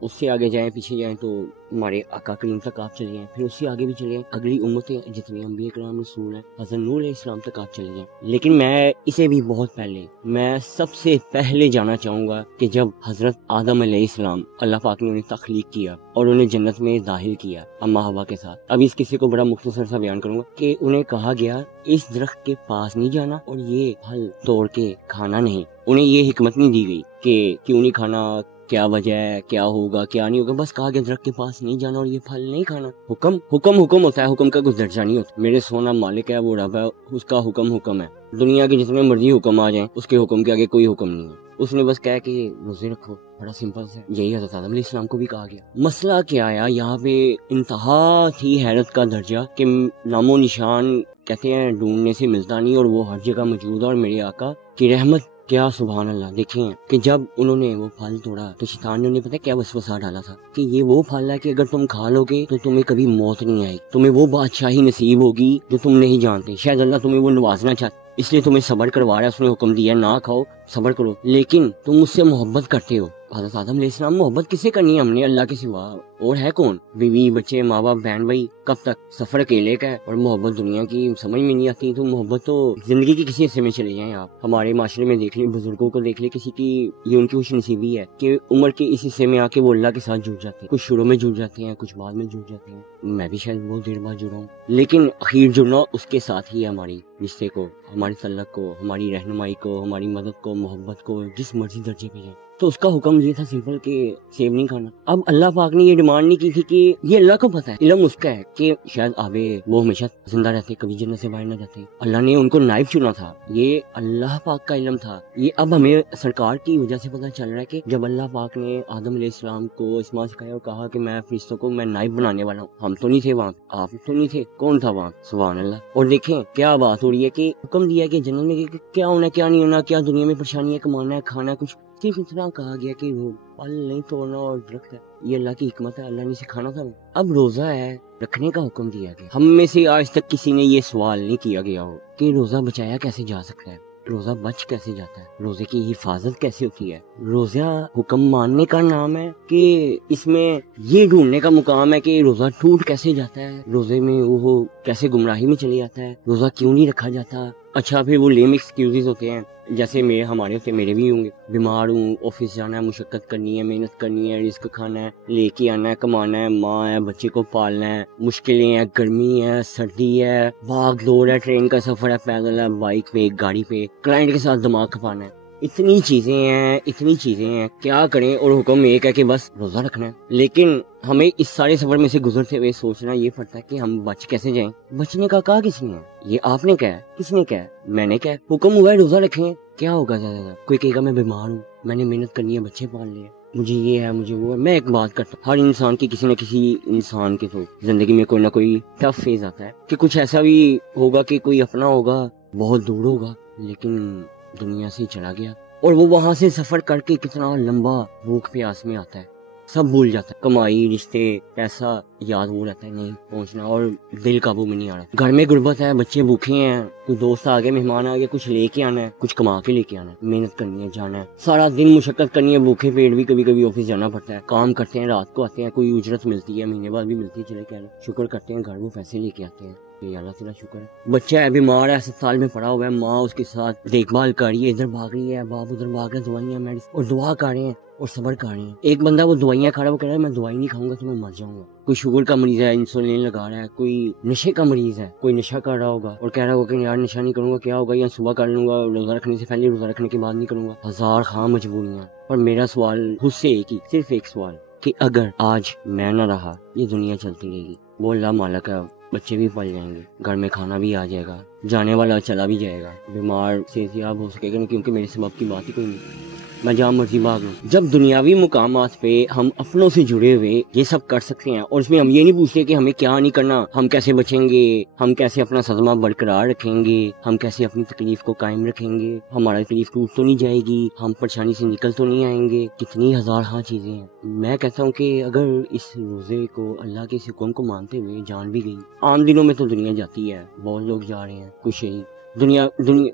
اس سے آگے جائیں پیچھے جائیں تو ہمارے آقا کریم تک آپ چلے جائیں، پھر اس سے آگے بھی چلے جائیں، اگلی امتیں جتنی انبیاء کرام رسول ہیں حضرت نوح علیہ السلام تک آپ چلے جائیں۔ لیکن میں اسے بھی بہت پہلے، میں سب سے پہلے جانا چاہوں گا کہ جب حضرت آدم علیہ السلام اللہ پاک نے انہیں تخلیق کیا اور انہیں جنت میں داخل کیا اما حوا کے ساتھ۔ اب اس قصے کو بڑا مختصر سا بیان کروں گا کہ انہیں کہا گیا اس درخت کے پاس نہیں جانا اور یہ پھل توڑ کے کھانا نہیں۔ انہیں یہ حکمت نہیں دی گئی کہ کیوں نہیں کھانا، کیا وجہ ہے، کیا ہوگا کیا نہیں ہوگا، بس کہا کہ درخت کے پاس نہیں جانا اور یہ پھل نہیں کھانا۔ حکم ہوتا ہے، حکم کا کوئی درجہ نہیں ہوتا۔ میرے سونا مالک ہے، وہ رب ہے، اس کا حکم ہے۔ دنیا کے جتنے مرضی حکم آ جائیں اس کے حکم کے آگے کوئی حکم نہیں ہے۔ اس نے بس کہا کہ روزے رکھو، بڑا سمپل سے، یہی حضرت آدم علیہ السلام کو بھی کہا گیا۔ مسئلہ کیا آیا یہاں پہ، انتہا تھی حیرت کا درجہ کہ نام و نشان کہتے ہیں ڈھونڈنے سے ملتا نہیں اور وہ ہر جگہ موجود ہے، اور میرے آقا کی رحمت کیا سبحان اللہ۔ دیکھیں کہ جب انہوں نے وہ پھل توڑا تو شیطان نے انہیں پتہ کیا وسوسہ ڈالا تھا کہ یہ وہ پھل ہے کہ اگر تم کھا لو گے تو تمہیں کبھی موت نہیں آئے، تمہیں وہ بادشاہی نصیب ہوگی جو تم نہیں جانتے، شاید اللہ تمہیں وہ نوازنا چاہتا، اس لیے تمہیں صبر کروا رہا ہے، اس نے حکم دیا نہ کھاؤ، صبر کرو، لیکن تم مجھ سے محبت کرتے ہو۔ حضرت آدم علیہ السلام محبت کس سے کرنی ہے ہم نے، اللہ کے سوا اور ہے کون؟ بیوی بچے ماں باپ بہن بھائی، کب تک؟ سفر اکیلے کا ہے، اور محبت دنیا کی سمجھ میں نہیں آتی، تو محبت تو زندگی کی کسی حصے میں چلے جائیں آپ۔ ہمارے معاشرے میں دیکھ لیں، بزرگوں کو دیکھ لیں، کسی کی یہ ان کی خوش نصیبی ہے کہ عمر کے اس حصے میں آ کے وہ اللہ کے ساتھ جڑ جاتے ہیں، کچھ شروع میں جڑ جاتے ہیں، کچھ بعد میں جڑ جاتے ہیں، میں بھی شاید بہت دیر بعد جڑا ہوں، لیکن اخیر جڑنا اس کے ساتھ ہی ہے، ہماری رشتے کو، ہماری تعلق کو، ہماری رہنمائی کو، ہماری مدد کو، محبت کو، جس مرضی درجے پہ جائیں۔ تو اس کا حکم یہ تھا سمپل کہ سیب نہیں کھانا۔ اب اللہ پاک نے یہ ڈیمانڈ نہیں کی تھی کہ یہ اللہ کو پتہ ہے، علم اس کا ہے کہ شاید آبے وہ ہمیشہ زندہ رہتے، کبھی جنت سے باہر نہ جاتے، اللہ نے ان کو نائب چنا تھا، یہ اللہ پاک کا علم تھا۔ یہ اب ہمیں سرکار کی وجہ سے پتہ چل رہا ہے کہ جب اللہ پاک نے آدم علیہ السلام کو اسماء سکھایا اور کہا کہ میں فرشتوں کو میں نائب بنانے والا ہوں، ہم تو نہیں تھے وہاں، آپ تو نہیں تھے، کون تھا وہاں؟ سبحان اللہ۔ اور دیکھیں کیا بات ہو رہی ہے کہ حکم دیا کہ جنت میں کیا ہونا کیا نہیں ہونا، کیا دنیا میں پریشانی ہے، کمانا ہے، کھانا ہے، کچھ صرف اتنا کہا گیا کہ وہ پھل نہیں توڑنا اور درخت ہے، یہ اللہ کی حکمت ہے، اللہ نے سکھانا تھا۔ اب روزہ ہے، رکھنے کا حکم دیا گیا۔ ہم میں سے آج تک کسی نے یہ سوال نہیں کیا گیا ہو کہ روزہ بچایا کیسے جا سکتا ہے، روزہ بچ کیسے جاتا ہے، روزے کی حفاظت کیسے ہوتی ہے۔ روزہ حکم ماننے کا نام ہے کہ اس میں یہ ڈھونڈنے کا مقام ہے کہ روزہ ٹوٹ کیسے جاتا ہے، روزے میں وہ کیسے گمراہی میں چلے جاتا ہے، روزہ کیوں نہیں رکھا جاتا۔ اچھا پھر وہ لیم ایکسکیوزز ہوتے ہیں، جیسے ہمارے ہوتے، میرے بھی ہوں گے، بیمار ہوں، آفس جانا ہے، مشقت کرنی ہے، محنت کرنی ہے، رزق کھانا ہے، لے کے آنا ہے، کمانا ہے، ماں ہے، بچے کو پالنا ہے، مشکلیں ہیں، گرمی ہے، سردی ہے، بھاگ دوڑ ہے، ٹرین کا سفر ہے، پیدل ہے، بائک پہ، گاڑی پہ، کلائنٹ کے ساتھ دماغ کھپانا ہے، اتنی چیزیں ہیں، کیا کریں؟ اور حکم ایک ہے کہ بس روزہ رکھنا ہے۔ لیکن ہمیں اس سارے سفر میں سے گزرتے ہوئے سوچنا یہ پڑتا ہے کہ ہم بچ کیسے جائیں۔ بچنے کا کہا کس نے ہے؟ یہ آپ نے کہا ہے؟ کس نے کہا ہے؟ میں نے کہا ہے۔ حکم ہوا ہے روزہ رکھیں، کیا ہوگا زیادہ؟ کوئی کہے گا میں بیمار ہوں، میں نے محنت کرنی ہے، بچے پال لیے، مجھے یہ ہے، مجھے وہ ہے۔ میں ایک بات کرتا ہوں، ہر انسان کی کسی نہ کسی انسان کے تو زندگی میں کوئی نہ کوئی ٹف فیز آتا ہے کہ کچھ ایسا بھی ہوگا کہ کوئی اپنا ہوگا، بہت دور ہوگا، لیکن دنیا سے چلا گیا، اور وہ وہاں سے سفر کر کے کتنا لمبا بھوک پیاس میں آتا ہے، سب بھول جاتا ہے، کمائی، رشتے، پیسہ یاد وہ رہتا ہے نہیں پہنچنا، اور دل قابو میں نہیں آ رہا۔ گھر میں غربت ہے، بچے بھوکے ہیں، کوئی دوست آ گئے، مہمان آ گئے، کچھ لے کے آنا ہے، کچھ کما کے لے کے آنا ہے، محنت کرنی ہے، جانا ہے، سارا دن مشقت کرنی ہے، بھوکے پیٹ بھی کبھی کبھی آفس جانا پڑتا ہے، کام کرتے ہیں، رات کو آتے ہیں، کوئی اجرت ملتی ہے، مہینے بعد بھی ملتی ہے، چلے کہہ لیں شکر کرتے ہیں، گھر وہ پیسے لے کے آتے ہیں، یہ اللہ تعالیٰ شکر ہے۔ بچہ ہے، بیمار ہے، اسپتال میں پڑا ہوا ہے، ماں اس کے ساتھ دیکھ بھال کر رہی ہے، ادھر بھاگ رہی ہے، باپ ادھر بھاگ رہا ہے، دوائیاں میڈیسن، اور دعا کر رہے ہیں اور صبر کر رہے ہیں۔ ایک بندہ وہ دوائیاں کھا رہا ہے، وہ کہہ رہا ہے میں دوائی نہیں کھاؤں گا تو میں مر جاؤں گا۔ کوئی شوگر کا مریض ہے، انسولین لگا رہا ہے، کوئی نشے کا مریض ہے، کوئی نشہ کر رہا ہوگا اور کہہ رہا ہوگا کہ یار نشہ نہیں کروں گا کیا ہوگا، یا صبح کر لوں گا، روزہ رکھنے سے پہلے، روزہ رکھنے کے بعد نہیں کروں گا، ہزار خواہ مجبوریاں۔ پر میرا سوال خود سے ایک ہی، صرف ایک سوال کہ اگر آج میں نہ رہا، یہ دنیا چلتی رہے گی، وہ اللہ مالک ہے، بچے بھی پل جائیں گے، گھر میں کھانا بھی آ جائے گا، جانے والا چلا بھی جائے گا، بیمار صحتیاب ہو سکے گا، کیونکہ میرے سبب کی بات ہی کوئی نہیں، میں جہاں مرضی بھاگ لوں۔ جب دنیاوی مقامات پہ ہم اپنوں سے جڑے ہوئے یہ سب کر سکتے ہیں، اور اس میں ہم یہ نہیں پوچھتے کہ ہمیں کیا نہیں کرنا، ہم کیسے بچیں گے، ہم کیسے اپنا صدمہ برقرار رکھیں گے، ہم کیسے اپنی تکلیف کو قائم رکھیں گے، ہمارا تکلیف ٹوٹ تو نہیں جائے گی، ہم پریشانی سے نکل تو نہیں آئیں گے، کتنی ہزار ہاں چیزیں ہیں۔ میں کہتا ہوں کہ اگر اس روزے کو، اللہ کے اس حکم کو مانتے ہوئے جان بھی گئی، عام دنوں میں تو دنیا جاتی ہے، بہت لوگ جا رہے ہیں، کچھ شہید دنیا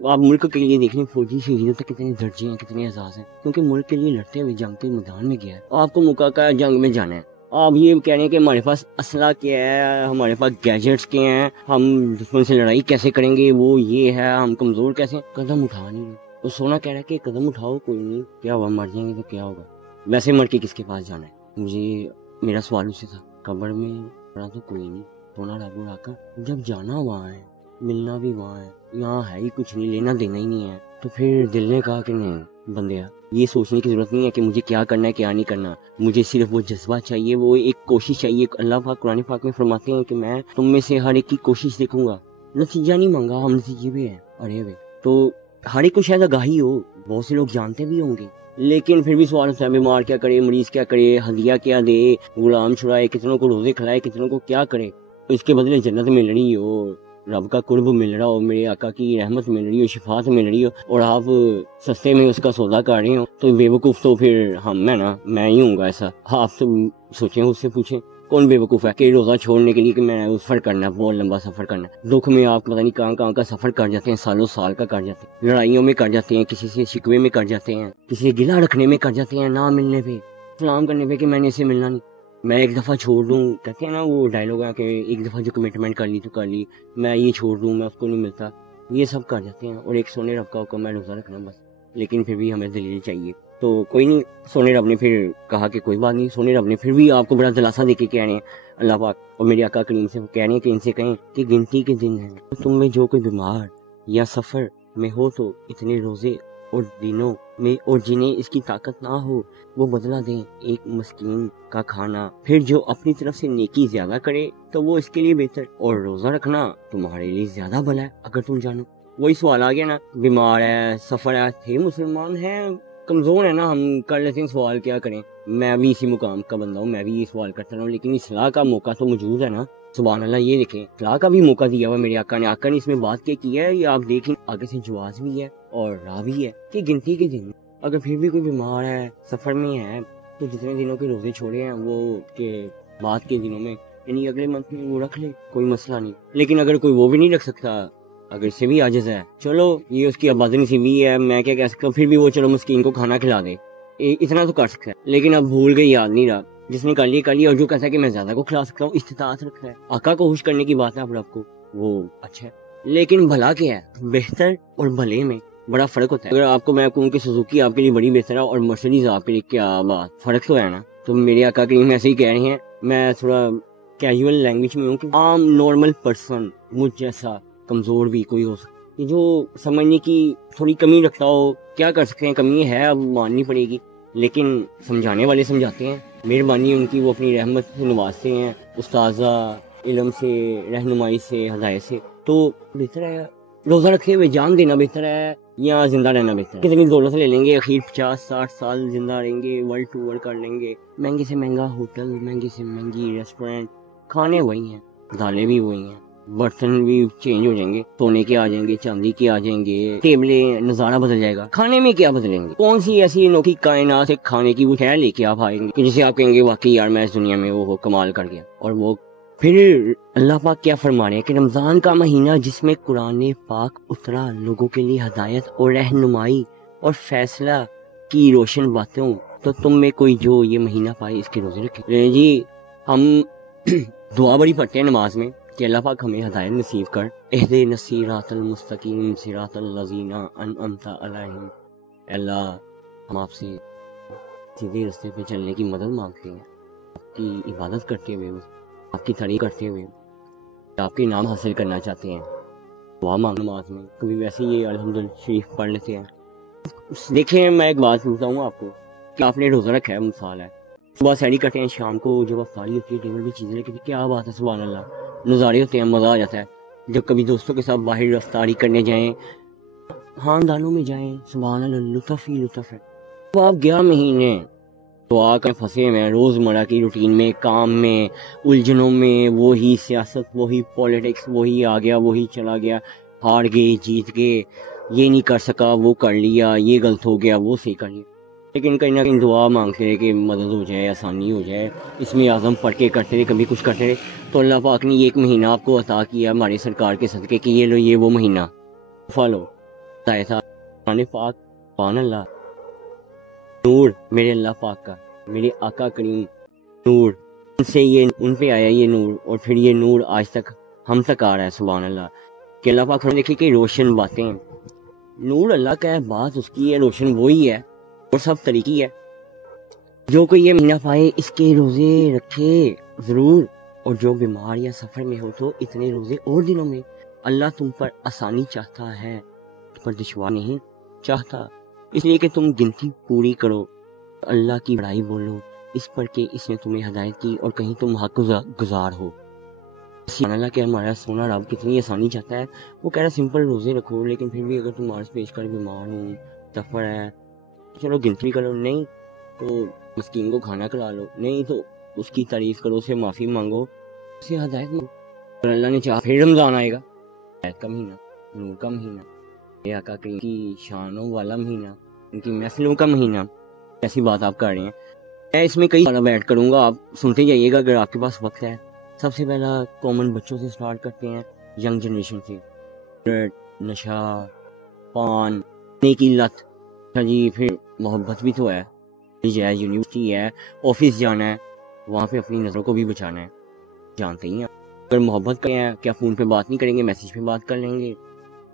آپ ملک کے لیے دیکھ لیں، فوجی شہیدوں تک کتنے درجے ہیں، کتنے اعزاز ہیں، کیونکہ ملک کے لیے لڑتے ہوئے جنگ کے میدان میں گیا ہے. آپ کو موقع کا جنگ میں جانا ہے، آپ یہ کہہ رہے ہیں کہ ہمارے پاس اسلحہ کیا ہے، ہمارے پاس گیجٹس کے ہیں، ہم دشمن سے لڑائی کیسے کریں گے، وہ یہ ہے، ہم کمزور کیسے ہیں. قدم اٹھا نہیں رہے. تو سونا کہہ رہا ہے کہ قدم اٹھاؤ، کوئی نہیں، کیا ہوا، مر جائیں گے تو کیا ہوگا. ویسے مر کے کس کے پاس جانا ہے. مجھے میرا سوال اس سے تھا، قبر میں پڑا تو کوئی نہیں، سونا رابو راکا، جب جانا وہاں ہے، ملنا بھی وہاں ہے، یہاں ہے ہی کچھ نہیں، لینا دینا ہی نہیں ہے. تو پھر دل نے کہا کہ نہیں بندیا، یہ سوچنے کی ضرورت نہیں ہے کہ مجھے کیا کرنا ہے کیا نہیں کرنا. مجھے صرف وہ جذبہ چاہیے، وہ ایک کوشش چاہیے. اللہ پاک قرآن پاک میں فرماتے ہیں کہ میں تم میں سے ہر ایک کی کوشش دیکھوں گا. نتیجہ نہیں مانگا، ہم نتیجے بھی ہیں ارے ہوئے. تو ہر ایک کو شاید آگاہی ہو، بہت سے لوگ جانتے بھی ہوں گے، لیکن پھر بھی سوال ہوتا ہے بیمار کیا کرے، مریض کیا کرے، ہدیہ کیا دے، غلام چھڑائے، کتنوں کو روزے کھلائے، کتنوں کو کیا کرے. اس کے بدلے جنت مل رہی ہو، رب کا قرب مل رہا ہو، میرے آقا کی رحمت مل رہی ہو، شفاعت مل رہی ہو، اور آپ سستے میں اس کا سودا کر رہے ہو. تو بے وقوف تو پھر ہم ہے نا، میں ہی ہوں گا ایسا. آپ تو سوچیں، اس سے پوچھیں کون بے وقوف ہے کہ روزہ چھوڑنے کے لیے کہ میں سفر کرنا ہے، بہت لمبا سفر کرنا ہے. دکھ میں آپ پتہ نہیں کہاں کہاں کا سفر کر جاتے ہیں، سالوں سال کا کر جاتے ہیں، لڑائیوں میں کر جاتے ہیں، کسی سے شکوے میں کر جاتے ہیں، کسی سے گلہ رکھنے میں کر جاتے ہیں، نہ ملنے پہ، سلام کرنے پہ کہ میں نے اسے ملنا نہیں، میں ایک دفعہ چھوڑ دوں. کہتے ہیں نا وہ ڈائلاگ ہے کہ ایک دفعہ جو کمٹمنٹ کر لی تو کر لی، میں یہ چھوڑ دوں، میں اس کو نہیں ملتا. یہ سب کر جاتے ہیں. اور ایک سونے رب کا حکم ہے روزہ رکھنا بس. لیکن پھر بھی ہمیں دلیل چاہیے. تو کوئی نہیں، سونے رب نے پھر کہا کہ کوئی بات نہیں. سونے رب نے پھر بھی آپ کو بڑا دلاسا دے کے کہہ رہے ہیں، اللہ پاک اور میرے آقا کریم سے کہہ رہے ہیں کہ ان سے کہیں کہ گنتی کے دن ہیں، تم میں جو کوئی بیمار یا سفر میں ہو تو اتنے روزے اور دنوں میں، اور جنہیں اس کی طاقت نہ ہو وہ بدلہ دیں ایک مسکین کا کھانا. پھر جو اپنی طرف سے نیکی زیادہ کرے تو وہ اس کے لیے بہتر، اور روزہ رکھنا تمہارے لیے زیادہ بھلا ہے اگر تم جانو. وہی سوال آ گیا نا، بیمار ہے، سفر ہے، تھے مسلمان ہیں، کمزور ہے نا، ہم کر لیتے ہیں سوال، کیا کریں. میں بھی اسی مقام کا بندہ ہوں، میں بھی یہ سوال کرتا رہا ہوں، لیکن اصلاح کا موقع تو موجود ہے نا. سبحان اللہ. یہ دیکھیں اصلاح کا بھی موقع دیا ہوا میرے آقا نے. آقا نے اس میں بات کیا ہے، یہ آپ دیکھیں آگے سے جواز بھی ہے اور راہ بھی ہے کہ گنتی کے دن اگر پھر بھی کوئی بیمار ہے، سفر میں ہے، تو جتنے دنوں کے روزے چھوڑے ہیں وہ کے بعد کے دنوں میں، یعنی اگلے منتھ میں وہ رکھ لے، کوئی مسئلہ نہیں. لیکن اگر کوئی وہ بھی نہیں رکھ سکتا، اگر اس سے بھی عاجز ہے، چلو یہ اس کی آبادی سی بھی ہے، میں کیا کہہ سکتا ہوں، پھر بھی وہ چلو مسکین کو کھانا کھلا دے، اتنا تو کر سکتا ہے. لیکن اب بھول گئی، یاد نہیں رہا. جس نے کر لی، اور جو کہتا ہے کہ میں زیادہ کو کھلا سکتا ہوں، استطاعت رکھتا ہے. آقا کو خوش کرنے کی بات ہے آپ رب کو، وہ اچھا ہے. لیکن بھلا کیا ہے، بہتر اور بھلے میں بڑا فرق ہوتا ہے. اگر آپ کو میں کہوں کہ سوزوکی آپ کے لیے بڑی بہتر ہے اور مرسیڈیز آپ کے لیے، کیا بات، فرق تو ہے نا. تو میرے آقا کریم ایسے ہی کہہ رہے ہیں. میں تھوڑا کیجول لینگویج میں ہوں کہ عام نارمل پرسن، مجھ جیسا کمزور بھی کوئی ہو سکتا ہے جو سمجھنے کی تھوڑی کمی رکھتا ہو. کیا کر سکتے ہیں، کمی ہے، اب ماننی پڑے گی. لیکن سمجھانے والے سمجھاتے ہیں، مہربانی ان کی، وہ اپنی رحمت سے نوازتے ہیں، استاذہ علم سے، رہنمائی سے، ہدایت سے. تو بہتر ہے روزہ رکھے ہوئے جان دینا بہتر ہے یا زندہ رہنا بہتر ہے. کتنی دولت لے لیں گے، اخیر 50-60 سال زندہ رہیں گے، ورلڈ ٹور کر لیں گے، مہنگے سے مہنگا ہوٹل، مہنگے سے مہنگی ریسٹورینٹ، کھانے وہی ہیں، دالیں بھی وہی ہیں، برتن بھی چینج ہو جائیں گے، سونے کے آ جائیں گے، چاندی کے آ جائیں گے، ٹیبلیں، نظارہ بدل جائے گا. کھانے میں کیا بدلیں گے؟ کون سی ایسی انوکھی کائنات سے کھانے کی وہ شے لے کے آپ آئیں گے کہ جسے آپ کہیں گے واقعی یار میں اس دنیا میں وہ کمال کر گیا. اور وہ پھر اللہ پاک کیا فرما رہے ہیں کہ رمضان کا مہینہ جس میں قرآن پاک اترا، لوگوں کے لیے ہدایت اور رہنمائی اور فیصلہ کی روشن باتوں، تو تم میں کوئی جو یہ مہینہ پائے اس کے روزے رکھے. جی ہم دعا بڑی پڑھتے ہیں نماز میں کہ اللہ پاک ہمیں ہدایت نصیب کر، اہدنا الصراط المستقیم صراط الذین انعمت علیہم. اللہ ہم آپ سے سیدھے راستے پہ چلنے کی مدد مانگتے ہیں، آپ کی عبادت کرتے ہوئے، آپ کی تعریف کرتے ہوئے، آپ کے نام حاصل کرنا چاہتے ہیں. دعا مانگ نماز میں کبھی ویسے یہ الحمدللہ شریف پڑھ لیتے ہیں. دیکھیں میں ایک بات پوچھتا ہوں آپ کو کہ آپ نے روزہ رکھا ہے، مثال ہے، صبح سحری کرتے ہیں، شام کو جب افطاری ہوتی ہے ٹیبل پہ چیزیں لے کے، کیا بات ہے، سبحان اللہ، نظارے ہوتے ہیں، مزہ آ جاتا ہے. جب کبھی دوستوں کے ساتھ باہر افطاری کرنے جائیں، خاندانوں میں جائیں، سبحان اللہ، لطف ہی لطف ہے. تو آپ 11 مہینے دعا کر پھنسے ہوئے ہیں، روزمرہ کی روٹین میں، کام میں، الجھنوں میں، وہی سیاست، وہی پولیٹکس، وہی آ گیا، وہی چلا گیا، ہار گئے، جیت گئے، یہ نہیں کر سکا، وہ کر لیا، یہ غلط ہو گیا، وہ صحیح کر لیا. لیکن کہیں نہ کہیں دعا مانگتے رہے کہ مدد ہو جائے، آسانی ہو جائے، اس میں اعظم پڑھ کے کرتے رہے، کبھی کچھ کرتے رہے. تو اللہ پاک نے یہ ایک مہینہ آپ کو عطا کیا ہمارے سرکار کے صدقے کہ یہ لو، یہ وہ مہینہ فالو ایسا قرآن پاک سبحان اللہ نور میرے اللہ پاک کا میرے آقا کریم نور ان سے یہ ان پہ آیا یہ نور اور پھر یہ نور آج تک ہم تک آ رہا ہے سبحان اللہ کہ اللہ پاک ہم دیکھیں کہ روشن باتیں نور اللہ کا ہے بات اس کی ہے روشن وہی ہے اور سب طریقی ہے جو کوئی یہ مہینہ پائے اس کے روزے رکھے ضرور اور جو بیمار یا سفر میں ہو تو اتنے روزے اور دنوں میں اللہ تم پر آسانی چاہتا ہے تم پر دشوار نہیں چاہتا اس لیے کہ تم گنتی پوری کرو اللہ کی بڑائی بولو اس پر کہ اس نے تمہیں ہدایت کی اور کہیں تم حق گزار ہو سبحان اللہ کہ ہمارا سونا رب کتنی آسانی چاہتا ہے وہ کہہ رہا سمپل روزے رکھو لیکن پھر بھی اگر تم عارض پیش کر بیمار ہو سفر ہے چلو گنتی کرو نہیں تو مسکین کو کھانا کھلا لو نہیں تو اس کی تعریف کرو اسے معافی مانگو اسے ہدایت مانگو اور اللہ نے چاہا پھر رمضان آئے گا ہدایت کا مہینہ نور کا مہینہ یہ آقا کریم کی شانوں والا مہینہ ان کی محفلوں کا مہینہ ایسی بات آپ کر رہے ہیں میں اس میں کئی سارا بیٹھ کروں گا آپ سنتے جائیے گا اگر آپ کے پاس وقت ہے سب سے پہلا کامن بچوں سے سٹارٹ کرتے ہیں ینگ جنریشن سے نشہ پان کی لت جی پھر محبت بھی تو ہے یونیورسٹی ہے آفس جانا ہے وہاں پہ اپنی نظروں کو بھی بچانا ہے جانتے ہی ہیں اگر محبت کریں ہیں کیا فون پہ بات نہیں کریں گے میسج پہ بات کر لیں گے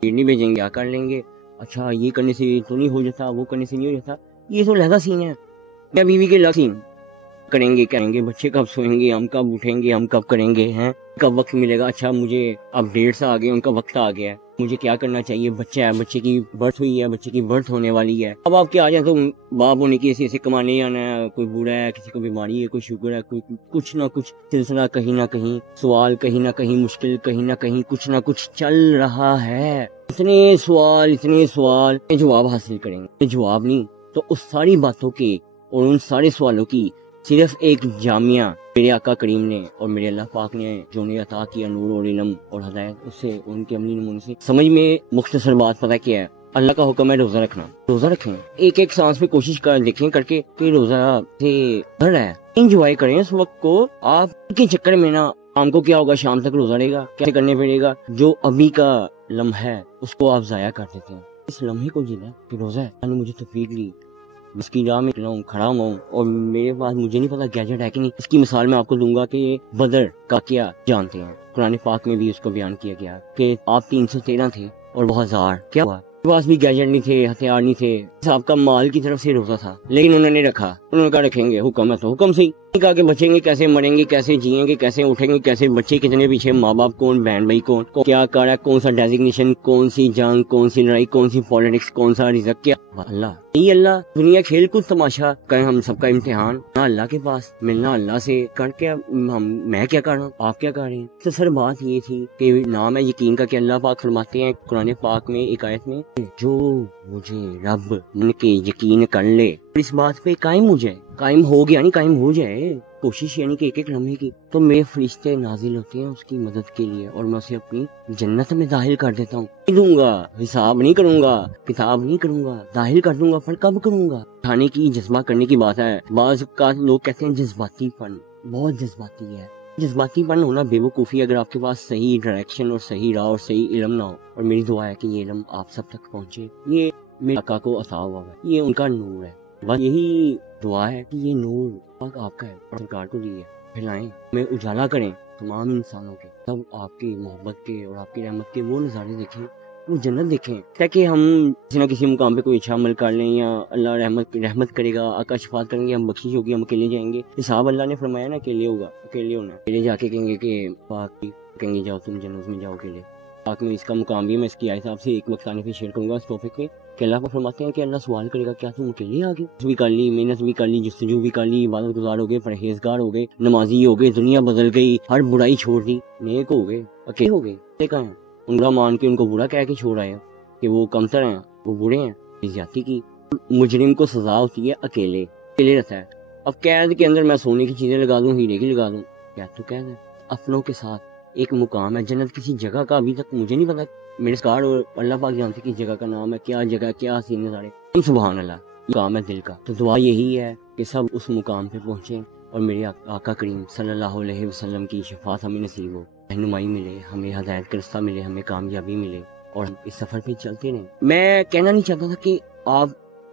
نہیں بھیجیں گے کیا کر لیں گے اچھا یہ کرنے سے تو نہیں ہو جاتا وہ کرنے سے نہیں ہو جاتا یہ تو لہذا سین ہے کیا بیوی کے لگ سین کریں گے کریں گے بچے کب سوئیں گے ہم کب اٹھیں گے ہم کب کریں گے ہیں کب وقت ملے گا اچھا مجھے اب 1.5 آ گئے ان کا وقت آ گیا ہے مجھے کیا کرنا چاہیے بچہ ہے بچے کی برتھ ہوئی ہے بچے کی برتھ ہونے والی ہے اب آپ کیا آ جائیں تو باپ ہونے کی ایسے کمانے جانا ہے کوئی بوڑھا ہے کسی کو بیماری ہے کوئی شوگر ہے کوئی کچھ نہ کچھ سلسلہ کہیں نہ کہیں سوال کہیں نہ کہیں مشکل کہیں نہ کہیں کچھ نہ کچھ چل رہا ہے اتنے سوال جواب حاصل کریں گے جواب نہیں تو اس ساری باتوں کے اور ان سارے سوالوں کی صرف ایک جامعہ میرے آقا کریم نے اور میرے اللہ پاک نے جو انہیں عطا کیا نور اور علم اور ہدایت اس سے ان کے عملی نمونے سے سمجھ میں مختصر بات پتہ کیا ہے اللہ کا حکم ہے روزہ رکھنا روزہ رکھیں ایک سانس پہ کوشش کر دیکھیں کر کے کہ روزہ سے بھر رہا ہے انجوائے کریں اس وقت کو آپ کے چکر میں نا شام کو کیا ہوگا شام تک روزہ رہے گا کیا کرنے پڑے گا جو ابھی کا لمحہ ہے اس کو آپ ضائع کر دیتے ہیں اس لمحے کو جینا کہ روزہ ہے اللہ نے مجھے توفیق لی اس کی راہ میں کھڑا ہوں اور میرے پاس مجھے نہیں پتا گیجٹ ہے کہ نہیں اس کی مثال میں آپ کو دوں گا کہ بدر کا کیا جانتے ہیں قرآن پاک میں بھی اس کو بیان کیا گیا کہ آپ 313 تھے اور بہت ہزار کیا ہوا پاس بھی گیجٹ نہیں تھے ہتھیار نہیں تھے آپ کا مال کی طرف سے روزہ تھا لیکن انہوں نے رکھا انہوں نے کہا رکھیں گے حکم ہے تو حکم سے ہی کہا کہ بچیں گے کیسے مریں گے کیسے جیئیں گے کیسے اٹھیں گے کیسے بچے کتنے پیچھے ماں باپ کون بہن بھائی کون کیا کر رہا ہے کون سا ڈیزگنیشن کون سی جنگ کون سی لڑائی کون سی پالیٹکس کون سا رزق کیا اللہ نہیں اللہ دنیا کھیل کود تماشا کریں ہم سب کا امتحان نہ اللہ کے پاس ملنا اللہ سے کر کے میں کیا کر رہا ہوں آپ کیا کر رہے ہیں تو سر بات یہ تھی کہ نام ہے یقین کا کہ اللہ پاک فرماتے ہیں قرآن پاک میں ایک آیت میں جو مجھے رب ان کے یقین کر لے اس بات پہ قائم ہو جائے قائم ہو گیا نہیں قائم ہو جائے کوشش یعنی کہ ایک لمحے کی تو میرے فرشتے نازل ہوتے ہیں اس کی مدد کے لیے اور میں اسے اپنی جنت میں داخل کر دیتا ہوں نہیں دوں گا حساب نہیں کروں گا کتاب نہیں کروں گا داخل کر دوں گا پر کب کروں گا کھانے کی جذبہ کرنے کی بات ہے بعض کا لوگ کہتے ہیں جذباتی پن بہت جذباتی ہے جذباتی پن ہونا بے وقوفی اگر آپ کے پاس صحیح ڈائریکشن اور صحیح راہ اور صحیح علم نہ ہو اور میری دعا ہے کہ یہ علم آپ سب تک پہنچے یہ میرے آقا کو عطا ہوا ہے یہ ان کا نور ہے بس یہی دعا ہے کہ یہ نور پاک آپ کا ہے اور سرکار کو دی ہے پھیلائیں میں اجالا کریں تمام انسانوں کے تب آپ کی محبت کے اور آپ کی رحمت کے وہ نظارے دیکھیں وہ جنت دیکھیں تاکہ ہم کسی نہ کسی مقام پہ کوئی اچھا عمل کر لیں یا اللہ رحمت کرے گا آقا شفاعت کریں گے ہم بخشش ہوگی ہم اکیلے جائیں گے حساب اللہ نے فرمایا نا اکیلے ہوگا اکیلے ہونا اکیلے جا کے کہیں گے کہ پاک کہیں گے جاؤ تم جنت میں جاؤ اکیلے پاک میں اس کا مقام بھی میں اس کی آیت آپ سے ایک وقت آنے پہ شیئر کروں گا اس ٹاپک میں کہ اللہ کو فرماتے ہیں کہ اللہ سوال کرے گا کیا تم اکیلے آ گئے بھی کر لی محنت بھی کر لی جستجو بھی کر لی عبادت گزار ہو گئے پرہیزگار ہو گئے نمازی ہو گئے دنیا بدل گئی ہر برائی چھوڑ دی نیک ہو گئے اکیلے ہو گئے کہاں ہیں ان کا مان کے ان کو برا کہہ کے چھوڑ آئے کہ وہ کمتر ہیں وہ برے ہیں زیادتی کی مجرم کو سزا ہوتی ہے اکیلے رہتا ہے اب قید کے اندر میں سونے کی چیزیں لگا دوں ہیرے کی لگا دوں کیا تو قید ہے اپنوں کے ساتھ ایک مقام ہے جنت کسی جگہ کا ابھی تک مجھے نہیں پتا میرے سکار اور اللہ پاک جانتے کس جگہ کا نام ہے کیا جگہ کیا حسین نظارے سبحان اللہ مقام ہے دل کا تو دعا یہی ہے کہ سب اس مقام پہ پہنچیں اور میرے آقا کریم صلی اللہ علیہ وسلم کی شفاعت ہمیں نصیب ہو رہنمائی ملے ہمیں ہدایت کا رستہ ملے ہمیں کامیابی ملے اور اس سفر پہ چلتے رہیں. میں کہنا نہیں چاہتا تھا کہ آپ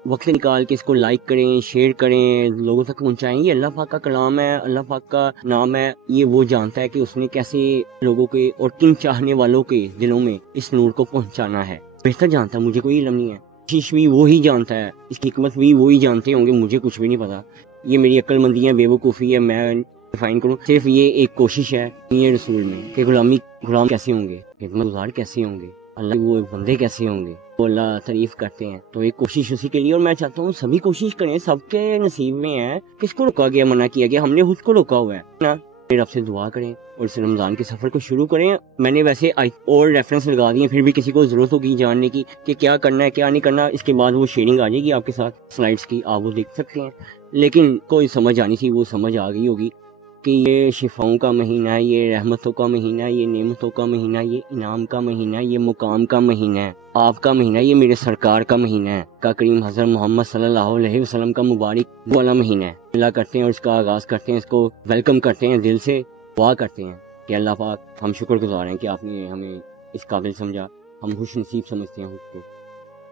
وقت نکال کے اس کو لائک کریں، شیئر کریں، لوگوں تک پہنچائیں. یہ اللہ پاک کا کلام ہے، اللہ پاک کا نام ہے. یہ وہ جانتا ہے کہ اس نے کیسے لوگوں کے اور کن چاہنے والوں کے دلوں میں اس نور کو پہنچانا ہے. بہتر جانتا ہے، مجھے کوئی علم نہیں ہے. کوشش بھی وہی جانتا ہے، اس کی حکمت بھی وہی جانتے ہوں گے، مجھے کچھ بھی نہیں پتا. یہ میری عقل مندی ہے، بے وقوفی ہے، میں ڈیفائن کروں. صرف یہ ایک کوشش ہے یہ رسول میں کہ غلام کیسے ہوں گے، خدمت گزار کیسے ہوں گے، اللہ وہ بندے کیسے ہوں گے، وہ اللہ تعریف کرتے ہیں. تو ایک کوشش اسی کے لیے، اور میں چاہتا ہوں سبھی کوشش کریں. سب کے نصیب میں ہے. کس کو روکا گیا، منع کیا گیا؟ ہم نے خود کو روکا ہوا ہے نا. رب سے دعا کریں اور اس رمضان کے سفر کو شروع کریں. میں نے ویسے اور ریفرنس لگا دی ہیں، پھر بھی کسی کو ضرورت ہوگی جاننے کی کہ کیا کرنا ہے کیا نہیں کرنا، اس کے بعد وہ شیئرنگ آ جائے گی آپ کے ساتھ سلائڈس کی، آپ وہ دیکھ سکتے ہیں. لیکن کوئی سمجھ آنی تھی وہ سمجھ آ گئی ہوگی کہ یہ شفاؤں کا مہینہ ہے، یہ رحمتوں کا مہینہ ہے، یہ نعمتوں کا مہینہ ہے، یہ انعام کا مہینہ ہے، یہ مقام کا مہینہ ہے، آپ کا مہینہ ہے، یہ میرے سرکار کا مہینہ ہے، کا کریم حضرت محمد صلی اللہ علیہ وسلم کا مبارک والا مہینہ ہے. اللہ کرتے ہیں اور اس کا آغاز کرتے ہیں، اس کو ویلکم کرتے ہیں، دل سے دعا کرتے ہیں کہ اللہ پاک ہم شکر گزار ہیں کہ آپ نے ہمیں اس قابل سمجھا. ہم خوش نصیب سمجھتے ہیں خود کو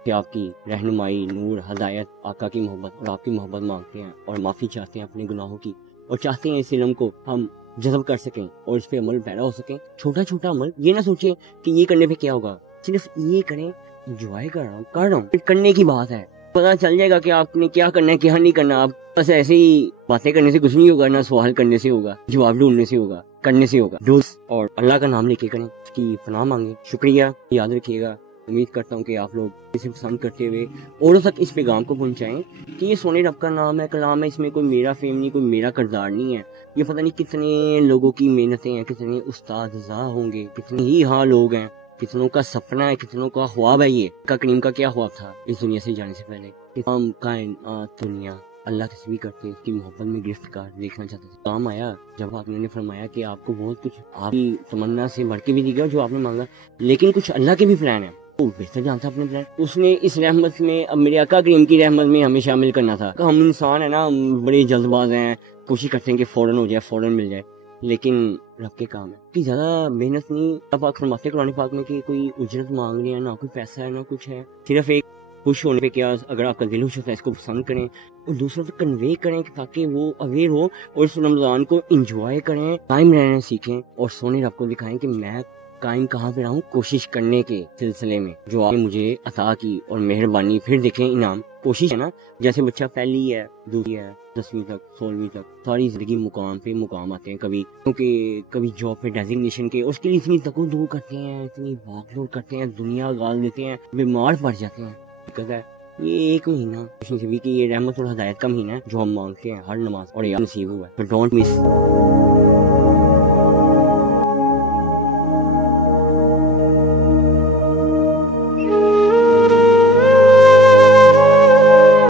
کہ آپ کی رہنمائی، نور، ہدایت، آقا کی محبت اور آپ کی محبت مانگتے ہیں اور معافی چاہتے ہیں اپنے گناہوں کی، اور چاہتے ہیں اس علم کو ہم جذب کر سکیں اور اس پہ عمل پیدا ہو سکیں. چھوٹا چھوٹا عمل، یہ نہ سوچیں کہ یہ کرنے پہ کیا ہوگا، صرف یہ کریں. انجوائے کر رہا ہوں کرنے کی بات ہے. پتا چل جائے گا کہ آپ نے کیا کرنا ہے کیا نہیں کرنا. آپ بس ایسے ہی باتیں کرنے سے کچھ نہیں ہوگا، نہ سوال کرنے سے ہوگا، جواب ڈھونڈنے سے ہوگا، کرنے سے ہوگا. دوست اور اللہ کا نام لے کے کریں، اس کی پناہ مانگیں. شکریہ، یاد رکھیے گا. امید کرتا ہوں کہ آپ لوگ اسے پسند کرتے ہوئے اوروں تک اس پیغام کو پہنچائیں کہ یہ سونے رب کا نام ہے، کلام ہے. اس میں کوئی میرا فیم نہیں، کوئی میرا کردار نہیں ہے. یہ پتہ نہیں کتنے لوگوں کی محنتیں ہیں، کتنے استاد ہوں گے، کتنے ہی لوگ ہیں، کتنوں کا سپنا ہے، کتنوں کا خواب ہے. یہ کا کریم کا کیا خواب تھا اس دنیا سے جانے سے پہلے؟ تمام کائنات دنیا اللہ تسبیح کرتے اس کی محبت میں گرفتار دیکھنا چاہتے تھے. کام آیا جب آپ نے فرمایا کہ آپ کو بہت کچھ آپ کی تمنا سے بڑھ کے بھی دی گیا جو آپ نے مانگا، لیکن کچھ اللہ کے بھی پلان ہے. وہ بہتر جانتا اپنے پلان. اس نے اس رحمت میں اب میرے آقا کریم کی رحمت میں ہمیں شامل کرنا تھا. ہم انسان ہیں نا، بڑے جلد باز ہیں، کوشش کرتے ہیں کہ فوراً ہو جائے، فوراً مل جائے، لیکن رب کے کام ہے کہ زیادہ محنت نہیں. اب آپ فرماتے ہیں قرآن پاک میں کہ کوئی اجرت مانگ رہے ہیں، نہ کوئی پیسہ ہے نہ کچھ ہے، صرف ایک خوش ہونے پہ کیا اگر آپ کا دل خوش ہوتا ہے اس کو پسند کریں اور دوسروں تک کنوے کریں تاکہ وہ اویئر ہو اور اس رمضان کو انجوائے کریں، قائم رہنا سیکھیں اور سونے رب کو دکھائیں کہ میں قائم کہاں پہ رہا ہوں کوشش کرنے کے سلسلے میں جو آپ نے مجھے عطا کی اور مہربانی. پھر دیکھیں انعام. کوشش ہے نا، جیسے بچہ پہلی ہے، دوسری ہے، 10ویں تک، 16ویں تک، ساری زندگی مقام پہ مقام آتے ہیں. کبھی جاب پہ ڈیزگنیشن کے، اس کے لیے اتنی تک و دو کرتے ہیں، اتنی بھاگ دوڑ کرتے ہیں، دنیا گال دیتے ہیں، بیمار پڑ جاتے ہیں. دقت ہے. یہ ایک مہینہ کہ یہ رحمت اور ہدایت کا مہینہ ہے جو ہم مانگتے ہیں ہر نماز اور یہ نصیب ہوا ہے. تو ڈونٹ مس.